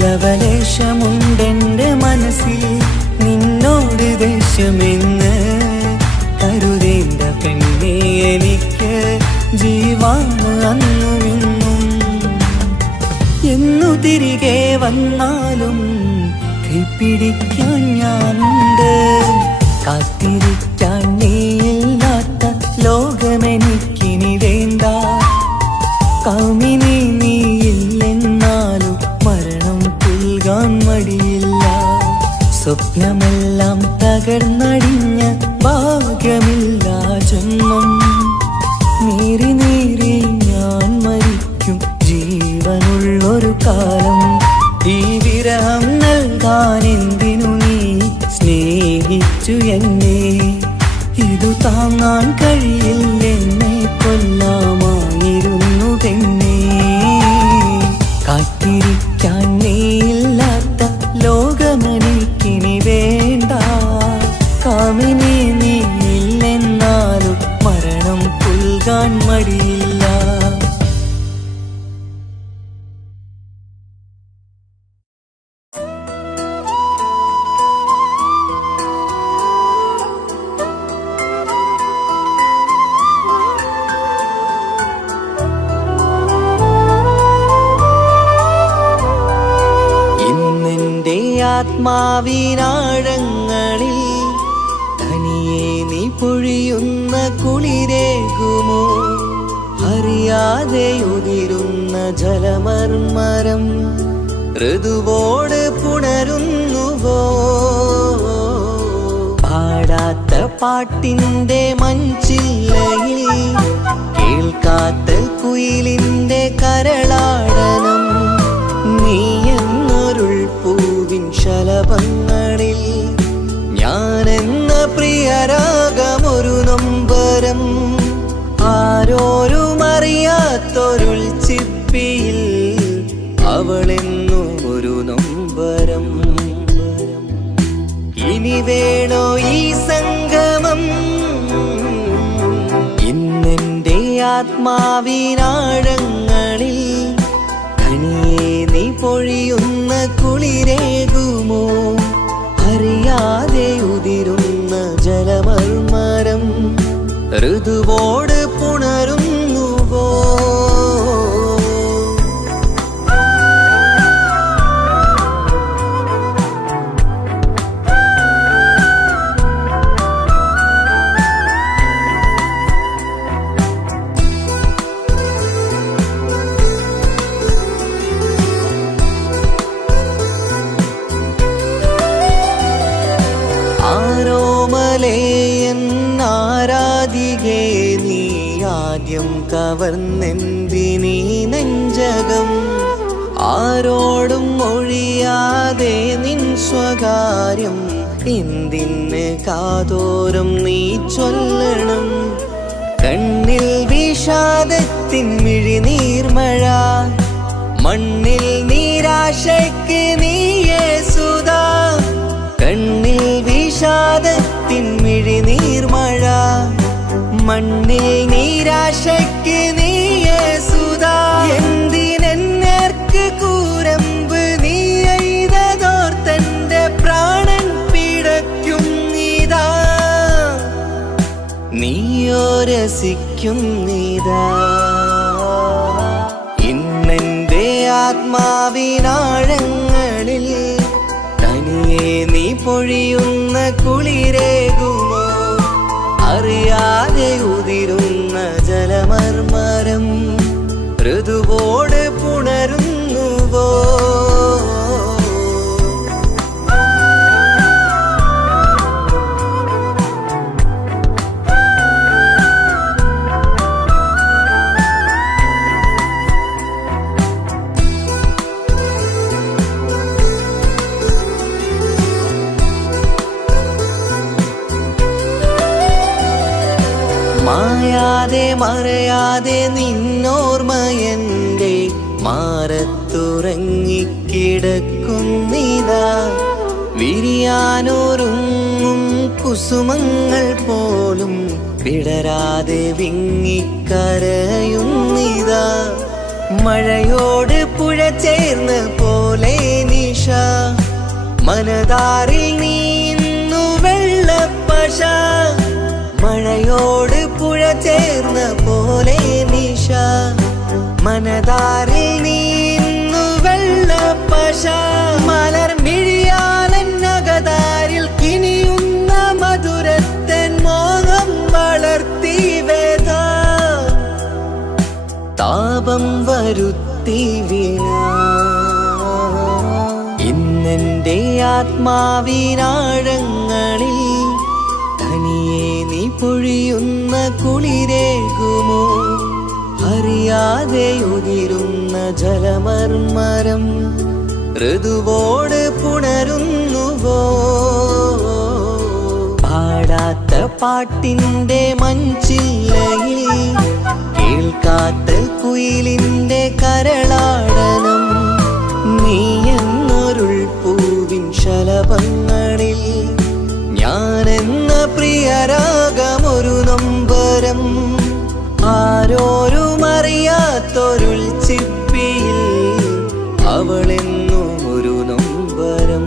ലവലേശമുണ്ടെന്റെ മനസ്സിൽ നിന്നോട് ദേഷ്യമെന്ന് കരുതേണ്ട പെണ്ണെ, എനിക്ക് ജീവാണ് അന്നു നിന്നും. എന്നു തിരികെ വന്നാലും കൈപ്പിടിക്കാൻ ഞാനുണ്ട്. കാത്തിരിക്കാൻ നീയില്ലാത്ത ലോകമെനിക്കിനി വേണ്ട. കാമിനി നീയില്ലെന്നാലും മരണം പുൽകാൻ മടിയില്ല. സ്വപ്നമെല്ലാം തകർന്നടിഞ്ഞ ഭാഗ്യമില്ല ജന്മം. നീറി നീറി ഞാൻ മരിക്കും ജീവനുള്ളൊരു കാലം. ഈ വിരഹം നൽകാൻ എന്തിനു നീ സ്നേഹിച്ചു എന്നെ? ഇതു താങ്ങാൻ കഴിയില്ലെന്നെ കൊല്ലാമായിരുന്നു പെണ്ണേ. കാത്തിരിക്കാൻ നീയില്ലാത്ത ലോകമെനിക്കിനി വേണ്ട. ആത്മാവിനാഴങ്ങളിൽ തനിയെ നീ പൊഴിയുന്ന കുളിരേകുമോ? അറിയാതെ ഉതിരുന്ന ജലമർമരം ഋതുവോട് പുണരുന്നുവോ? പാടാത്ത പാട്ടിൻ്റെ മഞ്ചില്ലയിൽ കേൾക്കാത്ത കുയിലിൻ്റെ കരളാടനം നീ എന്നൊരുൾ പൂവിൻ ശലഭങ്ങളിൽ ഞാനെന്ന പ്രിയരാഗമൊരു നൊമ്പരം ആരോരും അറിയാത്തൊരുൾ ചിപ്പിയിൽ അവളെന്നു ഒരു നൊമ്പരം. ഇനി വേണോ ഈ സംഗമം? ഇന്നെൻ്റെ ആത്മാവിനാഴങ്ങളിൽ തനിയെ നീ പൊഴിയുന്ന കുളിരേകുമോ? അറിയാതെ ഉതിരുന്ന ജലമർമരം ഋതുവോട് പുണരുന്നുവോ? ആരാധികേ നീ ആദ്യം കവർന്നെന്തിനീ നെഞ്ചകം? ആരോടും ഒഴിയാതെ നിൻ സ്വകാര്യം എന്തിന് കാതോരം നീ ചൊല്ലണം? കണ്ണിൽ വിഷാദത്തിൻ മിഴിനീർമഴ, മണ്ണിൽ നിരാശയ്ക്ക് നീയേ സുധാ. കണ്ണിൽ വിഷാദത്തിൻ മിഴിനീർമഴ, മണ്ണിൽ നിരാശയ്ക്ക് നീയേ സുധാ. എന്തിനെന്നേർക്ക് കൂരമ്പ് നീ എയ്തതോർത്തന്റെ പ്രാണൻ പിടയ്ക്കും നീതാ. നീയോ രസിക്കും നീതാ. ഇന്നെന്റെ ആത്മാവിനാഴങ്ങളിൽ തനിയെ നീ പൊഴിയുന്ന കുളിരേകുമോ? അറിയാതെ ഉതിരുന്ന ജലമർമരം ഋതുവോട് പുണരുന്നുവോ? മായാതെ മറയാതെ നിന്നോർമ്മയെന്റെ മാറത്തുറങ്ങിക്കിടക്കുന്നിതാ. വിരിയാനൊരുങ്ങും കുസുമങ്ങൾ പോലും വിടരാതെ വിങ്ങിക്കരയുന്നിതാ. മഴയോട് പുഴ ചേർന്ന പോലെ നിശ, മനതാറിൽ നീന്നു വെള്ളപ്പശ. മഴയോട് പുഴ ചേർന്ന പോലെ നിശ, മനതാറിൽ നീന്നു വെള്ളപ്പശ. മലർ മിഴിയാലന്നകതാരിൽ കിനിയുന്ന മധുരത്തൻ മോഹം വളർത്തി വേദ. താപം വരുത്തി വീണ ഇന്നെന്റെ ആത്മാവിനാഴങ്ങളിൽ തനിയെ നീ പൊഴിയുന്ന കുളിരേകുമോ? അറിയാതെ ഉതിരുന്ന ജലമർമരം ഋതുവോട് പുണരുന്നുവോ? പാടാത്ത പാട്ടിൻ്റെ മഞ്ചില്ലയിൽ കേൾക്കാത്ത കുയിലിൻ്റെ കരളാടനം നീ എന്നൊരുൾ പൂവിൻ ശലഭങ്ങളിൽ ഞാനെന്ന പ്രിയരാഗമൊരു നൊമ്പരം ആരോരും അറിയാത്തൊരുൾ ചിപ്പിയിൽ അവളെന്നും ഒരു നൊമ്പരം.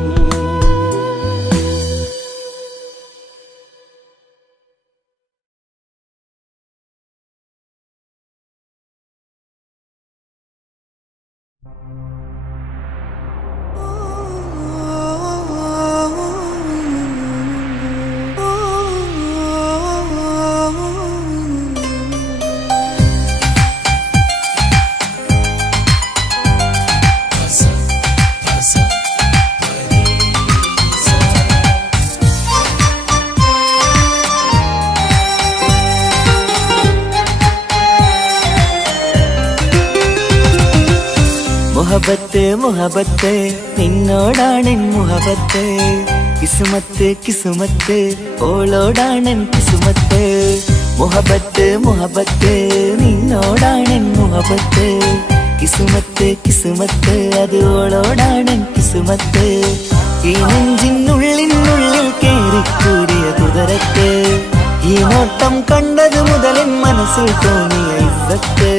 മുഹബത്ത് മുഹബത്ത് നിന്നോടാണ് മുഹബത്ത് കിസുമത്ത് കിസുമത്ത് ഓളോടാണ് കിസുമത്ത് മുഹബത്ത് മുഹബത്ത് നിന്നോടാണ് മുഹബത്ത് കിസുമത്ത് കിസുമത്ത് അത് ഓളോടാണ് കിസുമത്ത് ഈ നെഞ്ചിനുള്ളിനുള്ളിൽ കേറിക്കൂടിയ കുതിരത്ത് ഈ നോട്ടം കണ്ടത് മുതലൻ മനസ്സിൽ തോന്നിയ ഇസ്സത്ത്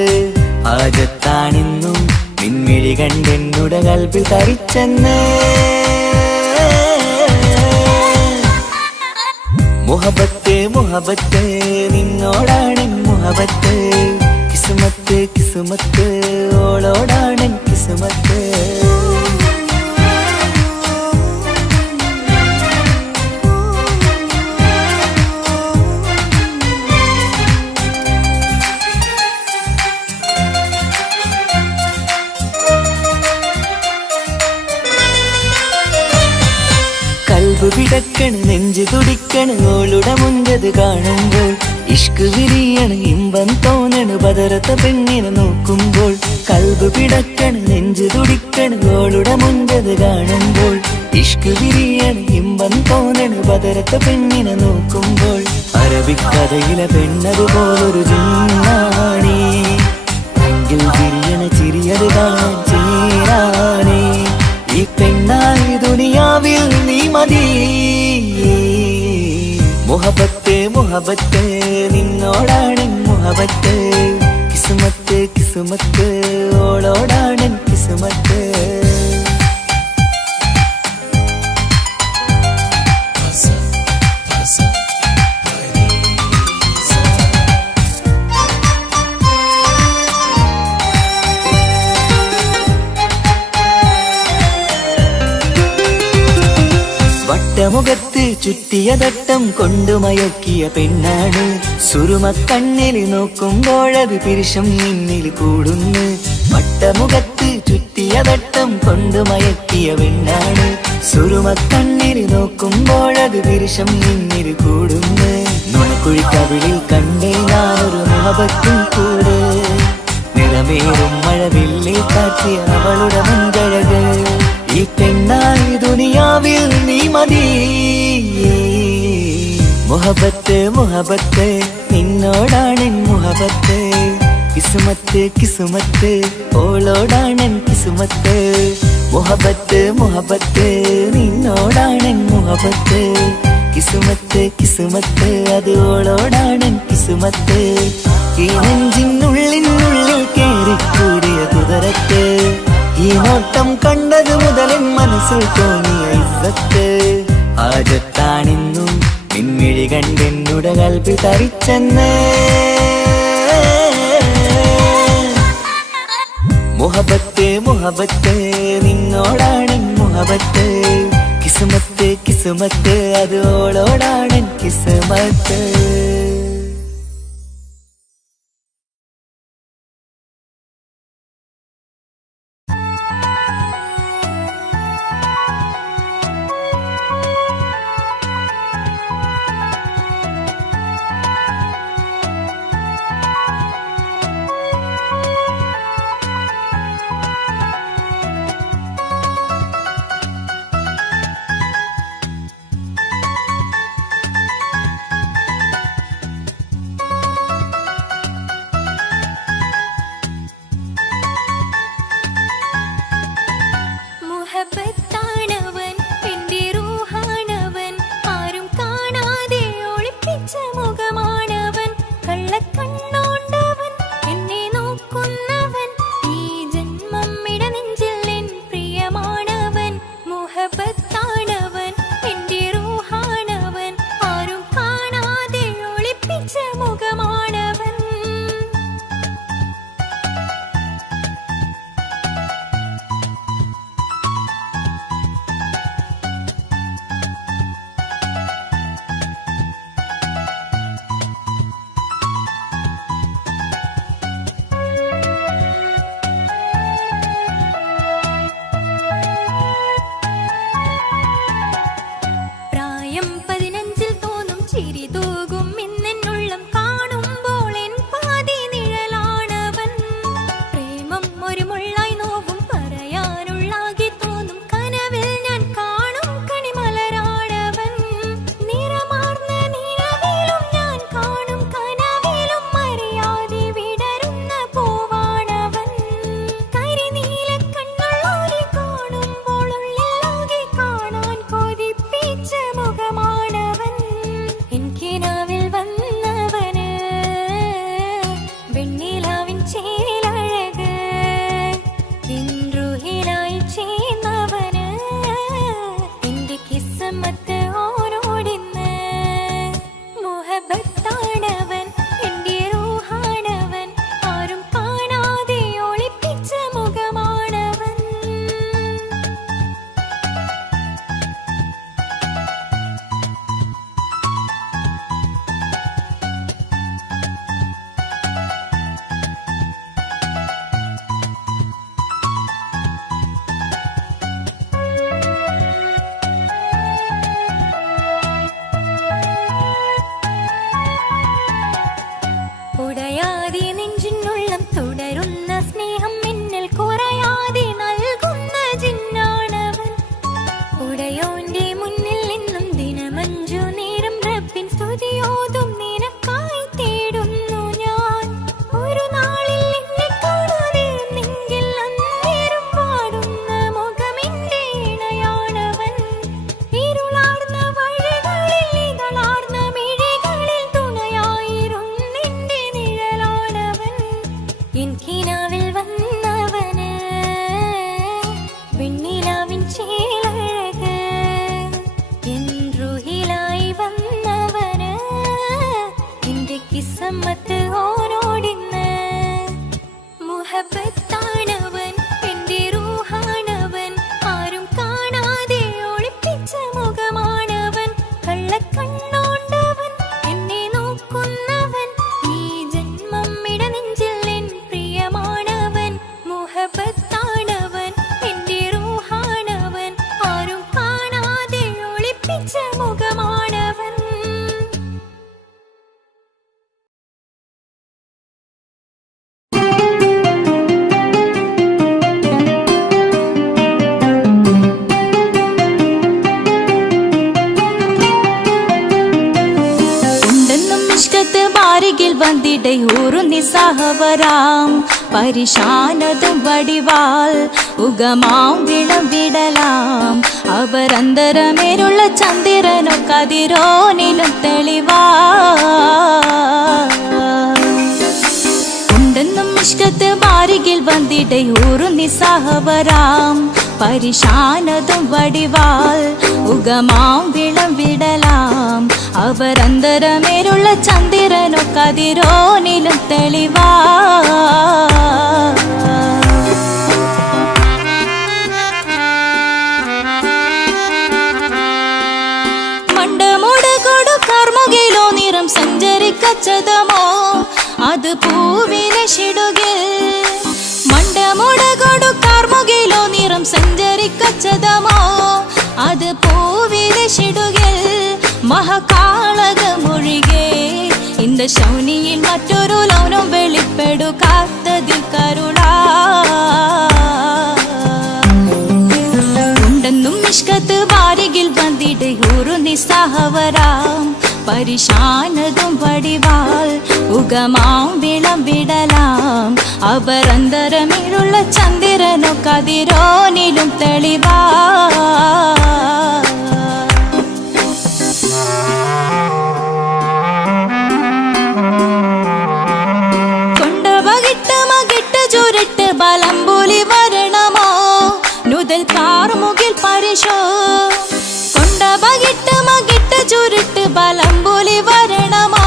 ആജത്താണിന്നും പിൻമിഴി കണ്ടെന്നുടെ കൽബിൽ തരിച്ചെന്ന് മുഹബത്ത് മുഹബത്ത് നിന്നോടാണ് മുഹബത്ത് കിസുമത്ത് കിസുമത്ത് ഓളോടാണ് കിസുമത്ത് കൽബ് പിടക്കണ് നെഞ്ചു തുടിക്കണ് ഓളുടെ മുൻപത് കാണുമ്പോൾ ഇഷ്ക് വിരിയണ് ഇമ്പം തോന്നണ് ബദറത്ത പെണ്ണിനെ നോക്കുമ്പോൾ കൽബ് പിടക്കണ് നെഞ്ചു തുടിക്കണ് ഓളുടെ മുൻപത് കാണുമ്പോൾ ഇഷ്ക് വിരിയണ് ഇമ്പം തോന്നണ് ബദറത്ത പെണ്ണിനെ നോക്കുമ്പോൾ അറബിക്കഥയിലെ പെണ്ണത് പോലൊരു ജിന്നാണേ എങ്കിൽ വിരിയണ ചിരിയത് കാണാൻ ചേരാനേ ഈ പെണ്ണായി ദുനിയാവിൽ നീ മതി മുഹബത്ത് മുഹബത്ത് നിന്നോടാണ് മുഹബത്ത് കിസുമത്ത് കിസുമത്ത് ഓളോടാണ് കിസുമത്ത് വട്ടമുഖത്ത് ചുറ്റിയ തട്ടം കൊണ്ടു മയക്കിയ പെണ്ണാണ് സുറുമക്കണ്ണിൽ നോക്കുമ്പോഴത് പിരിശം നിന്നിൽ കൂടുന്നു വട്ടമുഖത്ത് ചുറ്റിയ തട്ടം കൊണ്ടു മയക്കിയ പെണ്ണാണ് സുറുമക്കണ്ണിൽ നോക്കുമ്പോഴത് പിരിശം നിന്നിൽ കൂടുന്നു നുണക്കുഴിക്കവിളിൽ കണ്ടേ ഞാനൊരു മുഹബത്തും കൂട് നിറമേറും മഴവില്ലിൽ കാട്ടിയ അവളുടെ മുൻകഴക് ഈ പെണ്ണായി ദുനിയാവിൽ നീ മതി മുഹബത്ത് മുഹബത്ത് നിന്നോടാണ് മുഹബത്ത് കിസുമത്ത് കിസുമത്ത് ഓളോടാണ് കിസുമത്ത് മുഹബത്ത് മുഹബത്ത് നിന്നോടാണ് മുഹബത്ത് കിസുമത്ത് കിസുമത്ത് അത് ഓളോടാണ് കിസുമത്ത് ഈ നെഞ്ചിനുള്ളിനുള്ളിൽ കേറിക്കൂടിയ കുതിരത്ത് ഈ നോട്ടം കണ്ടത് മുതലൻ മനസ്സിൽ തോന്നിയ ഇസ്സത്ത് ആജത്താണിന്നും പിൻമിഴി കണ്ടെന്നുടെ കൽബിൽ തരിച്ചെന്ന് മുഹബത്ത് മുഹബത്ത് നിന്നോടാണ് മുഹബത്ത് കിസുമത്ത് കിസുമത്ത് അത് ഓളോടാണ് കിസുമത്ത് ഒരു മുള്ളായി നോവും പറയാ കിസ്മത്ത് ഓനോടിന്ന്. മുഹബത്താണവൻ, എന്റെ റൂഹാണവൻ, ആരും കാണാതെ ഒളിപ്പിച്ച മുഖമാണവൻ. കള്ളക്കണ്ണോണ്ടവൻ, എന്നെ നോക്കുന്നവൻ, ഈ ജന്മം ഇടനെഞ്ചിൽ എൻ പ്രിയമാണവൻ. മുഹബത്താണവൻ, എന്റെ റൂഹാണവൻ, ആരും കാണാതെ ഒളിപ്പിച്ച മുഖമാണവൻ. ബാരികിൽ വന്നിടை ഊറുന്നി സഹവരാം പരിശാനതും വടിവാൾ ഉഗമാം വിളവിടലാം അവരന്തരമേലുള്ള ചന്ദ്രനോ കതിരോനിലും തെളിവാ ഉണ്ടെന്നും ഇഷ്കത്ത് ബാരികിൽ വന്നിടை ഊറുന്നി സഹവരാം പരിശാനതും വടിവാൾ ഉഗമാം വിളവിടലാം അവരന്തരമേലുള്ള ചന്ദ്രനോ കതിരോനിലും തെളിവാ മണ്ടമുടകൊടു കർമുകിലോ നിറം സഞ്ചരിക്കച്ചതമോ അത് പൂവിലെ ഷിടുകിൽ മണ്ടമുടകൊടു കർമുകിലോ നിറം സഞ്ചരിക്കച്ചതമോ അത് പൂവിലെ ഷിടുകിൽ മഹകാളകമൊഴികെ இந்த ശൗനിയിൽ മറ്റൊരു ലൗനം വെളിപ്പെടുക്കാത്തതിൽ കരുണാ ഉണ്ടെന്നും ഇഷ്കത്ത് ബാരികിൽ വന്നിടை ഊറുന്നി സഹവരാം പരിശാനതും വടിവാൾ ഉഗമാം വിളവിടലാം അവരന്തരമിലുള്ള ചന്ദ്രനോ കതിരോനിലും തെളിവാ ചുരുട്ട് ബലംബുലി വരണമോ നുതൽ കാർമുകിൽ പരിശോ കൊണ്ടപകിട്ട് മകിട്ട് ചുരുട്ട് ബലംബുലി വരണമോ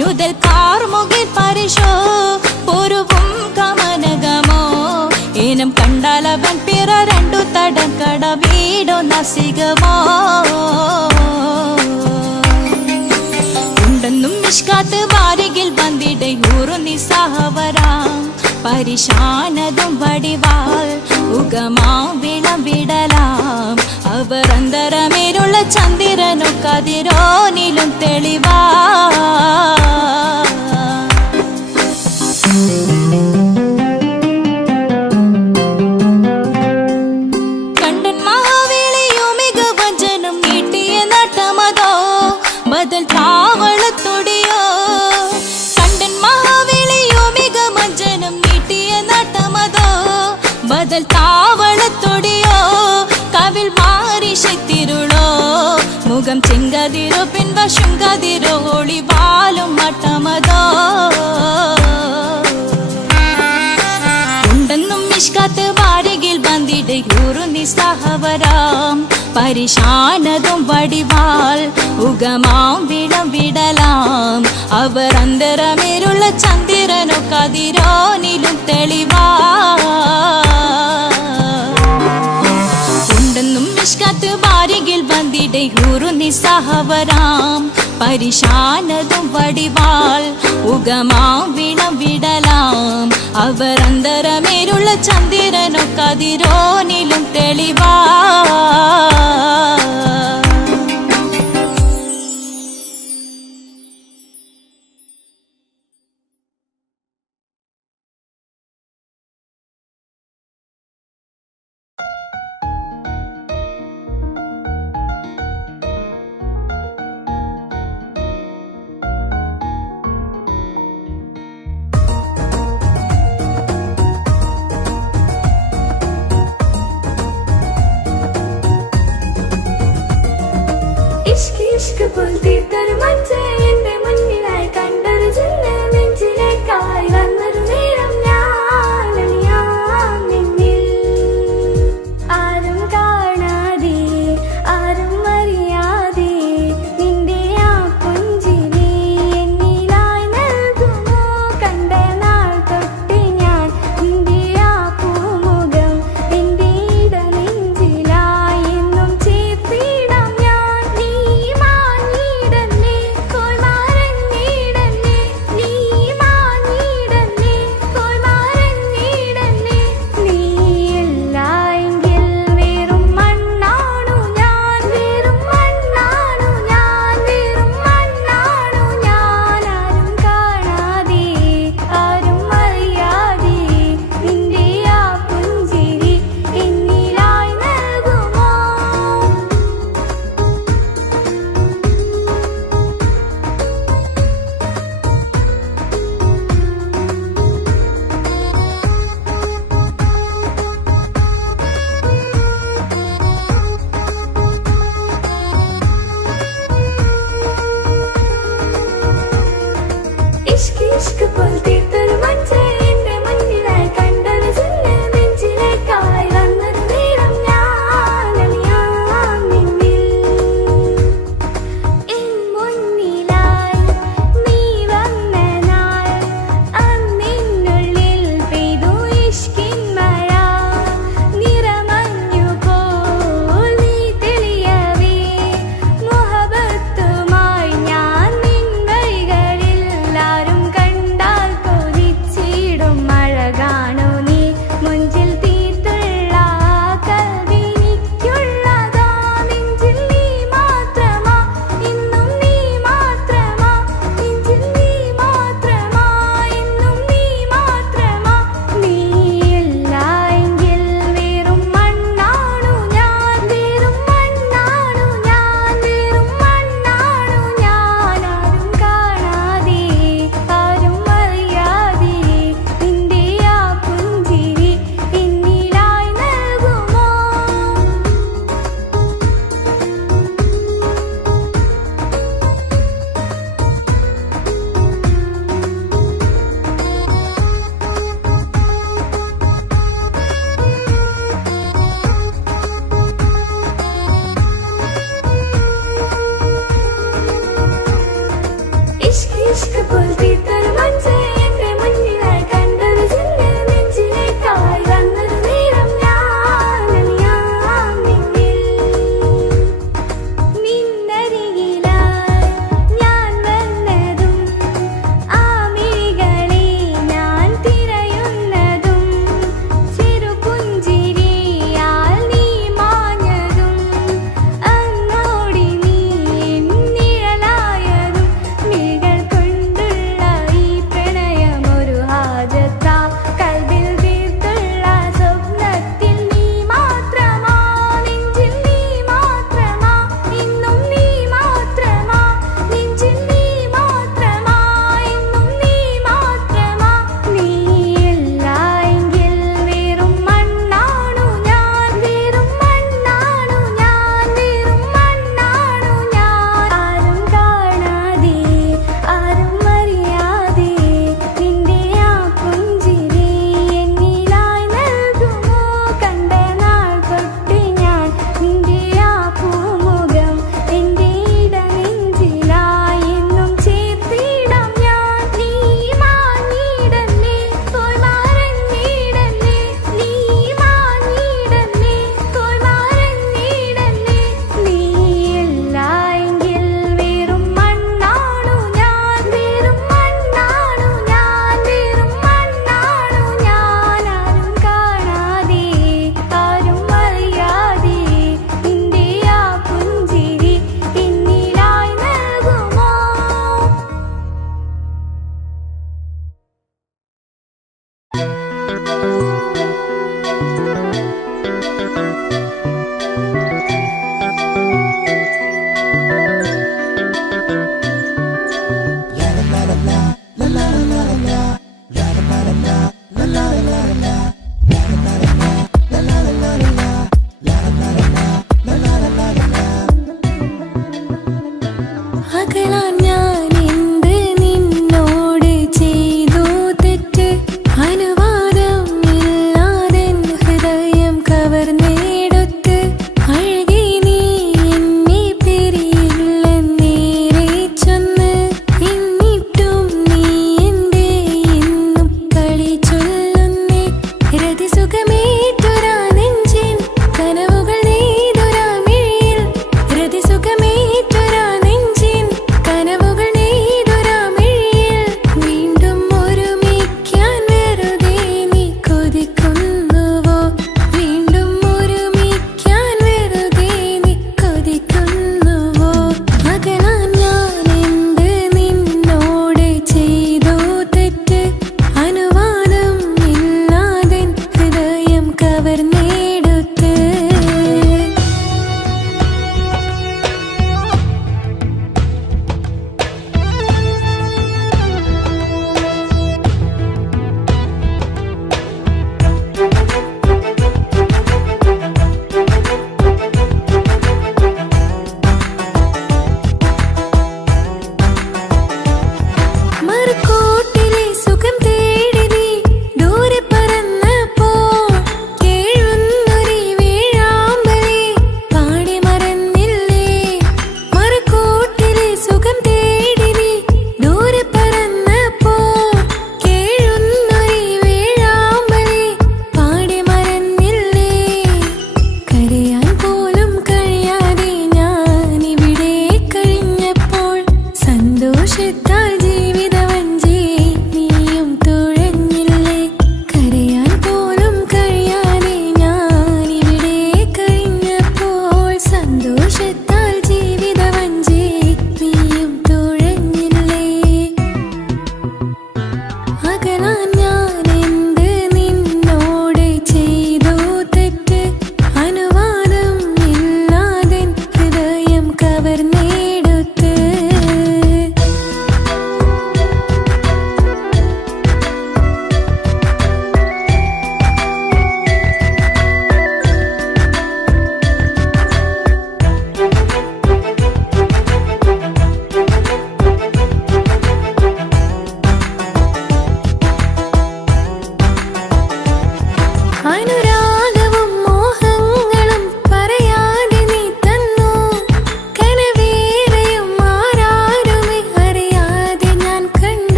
നുതൽ കാർമുകിൽ പരിശോ പൊരുവും കമനകമോ ഏനം കണ്ടാലവൻ പിറ രണ്ടു തടക്കട വീടോ നസികമോ ഉണ്ടെന്നും മിഷ്കാത്ത് ബാരികിൽ വന്നിടை ഊറുന്നി സഹവരാം പരിശാനതും വടിവാൾ ഉഗമാം വിളവിടലാം അവരന്തരമേലുള്ള ചന്ദ്രനോ കതിരോനിലും തെളിവാ കണ്ടൻ മഹാവേളിയോ മികവഞ്ചനം നീട്ടിയ നട്ടമതോ ബദൽ താവളത്തൊടിയോ കണ്ടൻ മഹാവേളിയോ മികവഞ്ചനം നീട്ടിയ നട്ടമതോ ബദൽ താവളത്തൊടിയോ കവിൽ മാറി ശക്തിരുളോ മുഖം ചെങ്കതിരോ പിൻവശം കതിരോ ഒളിവാലും മട്ടമതോ ഉണ്ടെന്നും മിഷ്കാത്ത് ബാരികിൽ വന്നിടை ഊറുന്നി സഹവരാം പരിശാനതും വടിവാൾ ഉഗമാം വിളവിടലാം അവരന്തരമേലുള്ള ചന്ദ്രനോ കതിരോനിലും തെളിവാ ഉണ്ടെന്നും മിഷ്കാത്ത് ബാരികിൽ വന്നിടை ഊറുന്നി സഹവരാം പരിശാനതും വടിവാൾ ഉഗമാം വിളവിടലാം അവരന്തരമേലുള്ള ചന്ദ്രനോ കതിരോനിലും തെളിവാ इश्क इश्क बोलते